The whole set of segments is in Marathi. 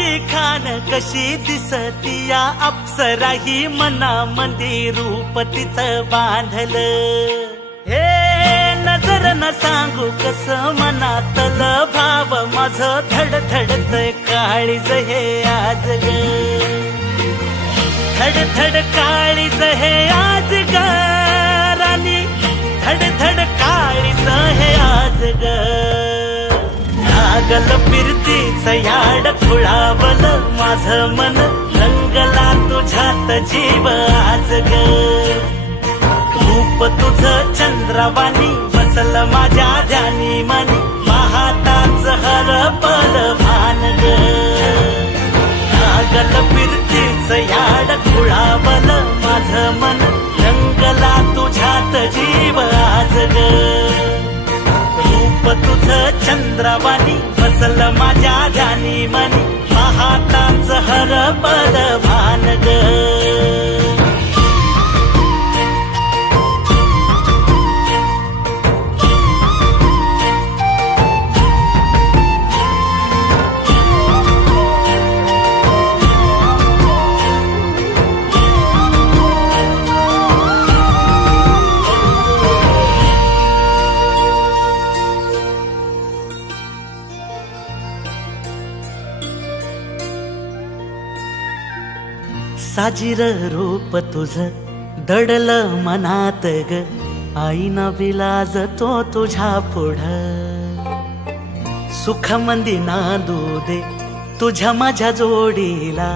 तुझी खान कशी दिसती या अप्सरा ही मनामंदी रूप तिचं बांधल हे नजर न सांगू कस मनातल भाव माझं धडधडतय काळीज हे आज ग धडधड काळीज हे आज ग राणी धडधड काळीज हे आज ग लागल फिरतीच याड खुळावल माझं मन रंगला तुझ्यात जीव आज ग रूप तुझं चंद्रवाणी बसल माझ्या ध्यानी मनी पाहताच हरपल भान ग लागल फिरतीच याड खुळावल माझं मन रंगला तुझ्यात जीव आज ग रूप तुझं चंद्रवाणी बसल माझ्या ध्यानी मनी पाहताच हरपल भान ग साजीर रूप तुझ दडल मनात ग आईना विलाज तो तुझ्या पुढ सुख मंदी नांदू दे तुझ्या माझ्या जोडीला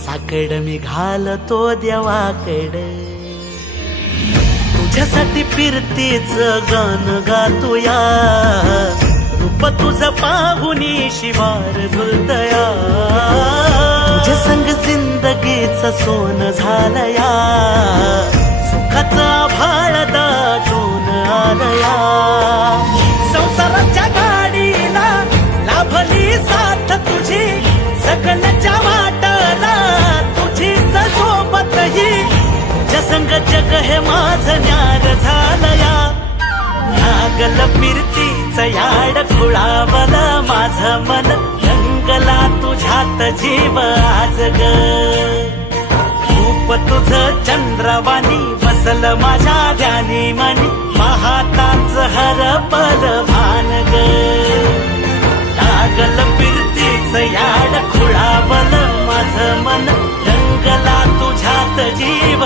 साकड मी घालतो देवाकड तुझ्यासाठी फिरतीच गान गातोया रूप तुझ पाहुनी शिवार झुलतया तुझ्या संग जिंदगीचं सोन झालया सुखाचा भाळ दाटून आलया संसाराच्या गाडीला लाभली साथ तुझी सगळ्याच्या वाटला तुझीच सोबतही तुझ्या संग जग हे माझं न्यार झालया लागल फिरतीच याड खुळावल माझं मन रंगला तुझ्यात जीव आज ग रूप तुझं चंद्रवाणी बसल माझ्या ध्यानी मनी पाहताच हरपल भान ग लागल फिरतीच याड खुळावल माझं मन रंगला तुझ्यात जीव